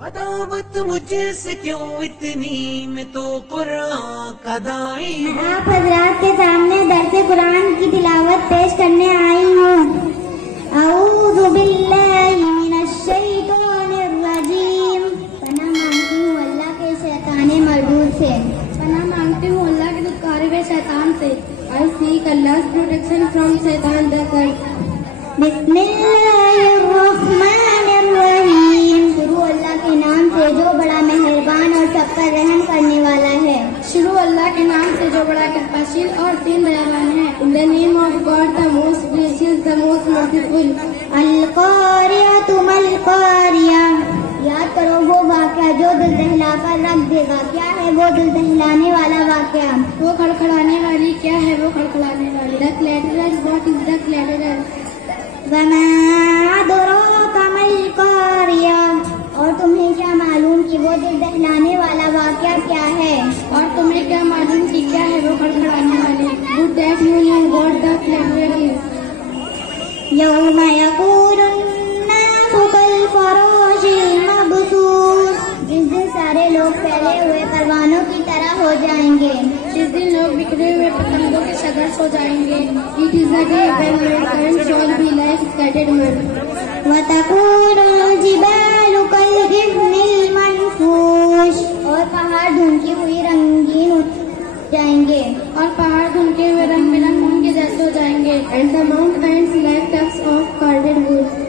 عداوت مجھ سے کیوں اتنی، میں تو قرآن کا داعی ہوں۔ آپ حضرات کے سامنے درس قرآن کی تلاوت پیش کرنے آئی ہوں۔ اعوذ باللہ من الشیطان الرجیم۔ پناہ مانگتی ہوں اللہ کے شیطان مردود سے، پناہ مانگتی ہوں اللہ کے دھتکارے ہوئے شیطان سے۔ I seek Allah's protection from Satan the cursed۔ بسم اللہ الرحمن الرحیم۔ شروع اللہ کے نام سے جو بڑا مہربان اور سب پر رحم کرنے والا ہے۔ شروع اللہ کے نام سے جو بڑا کرپاشیل اور دین بیابان ہے۔ In the name of God, the most gracious, the most merciful۔ القاریۃ ما القاریہ۔ یاد کرو وہ واقعہ جو دل دہلا کر رکھ دے گا۔ کیا ہے وہ دل دہلانے والا واقعہ؟ وہ کھڑکھڑانے والی کیا ہے وہ کھڑکھڑانے والی؟ The clatterer, what is the clatterer؟ وما أدراك ما القاریہ۔ اور تمہیں کیا معلوم کہ وہ دل دہلانے والا واقعہ کیا ہے؟ اور تمہیں کیا معلوم کہ کیا ہے وہ کھڑکھڑانے والی؟ Would that you know what the clatterer is؟ یوم یکون الناس کالفراش المبثوث۔ جس دن سارے لوگ پھیلے ہوئے پروانوں کی طرح ہو جائیں گے۔ جس دن لوگ بکھرے ہوئے پتنگوں کے شگرف ہو جائیں گے۔ It is the day when mankind shall be like scattered mud۔ وَتَكُونُ الْجِبَالُ كَالْعِهْنِ الْمَنفُوشِ۔ اور پہاڑ دھنکی ہوئی رنگین ہو جائیں گے۔ اور پہاڑ دھنکے ہوئے رنگ برنگ ان کے جیسے ہو جائیں گے۔ And the mountains like tufts of corded wood۔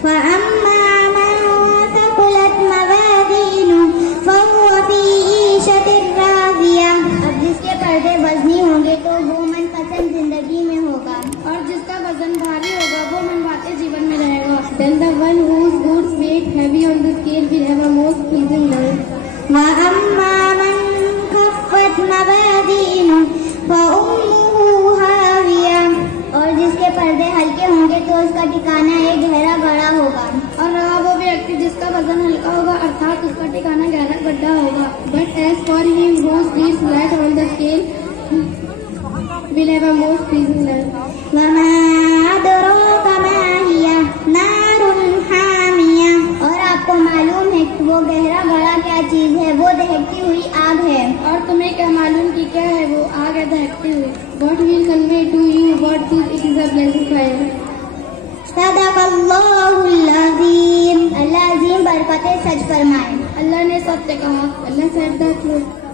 فَأَمَّا مَنْ ثَقُلَتْ مَوَازِينُهُ فَهُوَ فِي عِيشَةٍ رَاضِيَةٍ۔ اب جس کے پردے وزنی ہوں گے تو وہ من پسند زندگی میں ہوگا، اور جس کا وزن بھاری ہوگا وہ منواتے جیون میں رہے گا۔ Then the one whose goods weigh heavy on the scale will have a most pleasing life۔ وَأَمَّا مَنْ خَفَّتْ مَوَازِينُهُ فَأُمُّهُ هَاوِيَةٌ۔ اور جس کے پردے ہلکے ہوں گے تو اس کا ٹھکانہ ایک گہرا گڑھا ہوگا۔ اور رہا وہ ویکتی جس کا وزن ہلکا ہوگا ارتھات اس کا ٹھکانہ گہرا گڈھا ہوگا۔ But as for him whose deeds light on the scale will have a most pleasing life۔ وَمَا أَدْرَاكَ مَا هِيَ نَارٌ حَامِيَةٌ۔ اور آپ کو معلوم ہے کہ وہ گہرا گڑھا کیا چیز ہے؟ وہ دہکتی ہوئی آگ ہے۔ اور تمہیں کیا معلوم کہ کیا ہے وہ آگ ہے دہکتی ہوئی؟ What will convey to you what is it is a blazing fire۔ صدق اللہ العظیم۔ اللہ عظیم برکتیں سچ فرمائے۔ اللہ نے سچ کہا۔ اللہ said the truth۔